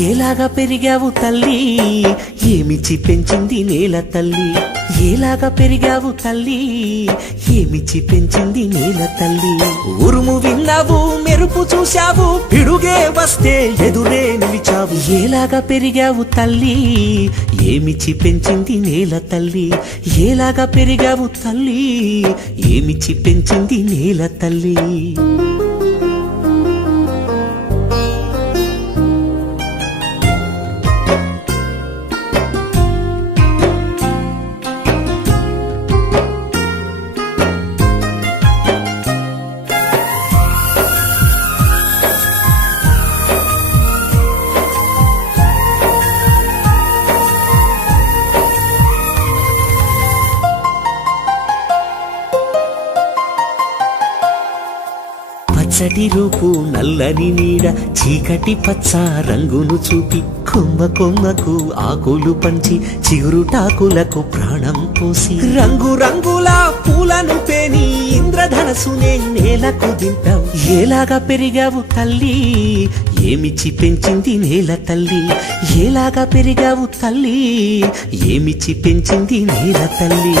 ఏలాగా పెరిగావు తల్లి ఏమిచ్చి పెంచింది నేల తల్లి ఏలాగా పెరిగావు తల్లి ఏమిచ్చి పెంచింది నేల తల్లి ఉరుము విన్నావు మెరుపు చూశావు పిడుగే వస్తే ఎదురే నిలిచావు ఏలాగా పెరిగావు తల్లి ఏమిచ్చి పెంచింది నేల తల్లి ఏలాగా పెరిగావు తల్లి ఏమిచ్చి పెంచింది నేల తల్లి పచ్చటి రూపు నల్లని నీడ చీకటి పచ్చ రంగును చూపి కొమ్మ కొమ్మకు ఆకులు పంచి చిగురుటాకులకు ప్రాణం పోసి రంగు రంగుల పూలను పేని ఇంద్రధనసునే నేలకు దింపావు ఏలాగా పెరిగావు తల్లి ఏమిచ్చి పెంచింది నేల తల్లి ఏలాగా పెరిగావు తల్లి ఏమిచ్చి పెంచింది నేల తల్లి